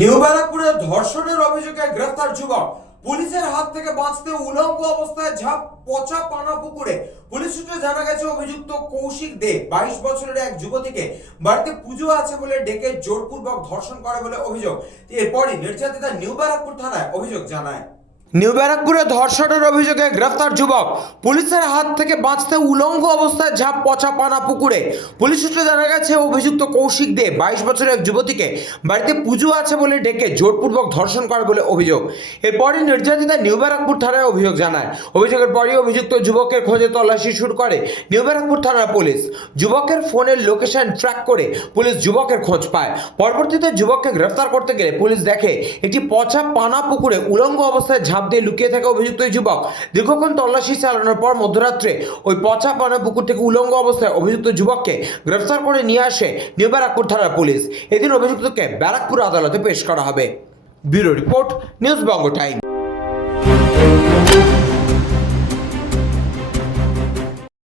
New ব্যারাকপুরে ধর্ষণের অভিযোগে গ্রেফতার যুবক। পুলিশের হাত থেকে বাঁচতে উলঙ্গ অবস্থায় ঝাঁপ পচা পানা পুকুরে। পুলিশ সূত্রে জানা গেছে অভিযুক্ত কৌশিক দে 22 বছরের এক যুবতীকে বাড়িতে পুজো আছে বলে ডেকে জোরপূর্বক ধর্ষণ করে বলে অভিযোগ। এরপরই নির্যাতিতা নিউ ব্যারাকপুর থানায় অভিযোগ জানায়। নিউ ব্যারাকপুরে ধর্ষণের অভিযোগে গ্রেফতার যুবক। পুলিশের হাত থেকে বাঁচতে উলঙ্গ অবস্থায় ঝাঁপ পচা পানা পুকুরে। পুলিশ সূত্রে জানা গেছে অভিযুক্ত কৌশিক দে 22 বছরের এক যুবতীকে বাড়িতে পুজো আছে বলে ডেকে জোরপূর্বক ধর্ষণ করে বলে অভিযোগ। এরপরই নির্যাতিতা নিউ ব্যারাকপুর থানায় অভিযোগ জানায়। অভিযোগের পরই অভিযুক্ত যুবকের খোঁজে তল্লাশি শুরু করে নিউ ব্যারাকপুর থানার পুলিশ। যুবকের ফোনের লোকেশন ট্র্যাক করে পুলিশ যুবকের খোঁজ পায়। পরবর্তীতে যুবককে গ্রেফতার করতে গেলে পুলিশ দেখে একটি পচা পানা পুকুরে উলঙ্গ অবস্থায় ঝাঁপ দিয়ে লুকিয়ে থাকা অভিযুক্ত এই যুবক। দীর্ঘক্ষণ তল্লাশি চালানোর পর মধ্যরাত্রে ওই পচা পানা পুকুর থেকে উলঙ্গ অবস্থায় অভিযুক্ত যুবককে গ্রেফতার করে নিয়ে আসে নিউ ব্যারাকপুর থানার পুলিশ। এদিন অভিযুক্তকে ব্যারাকপুর আদালতে পেশ করা হবে। ব্যুরো রিপোর্ট, নিউজ বঙ্গ টাইম।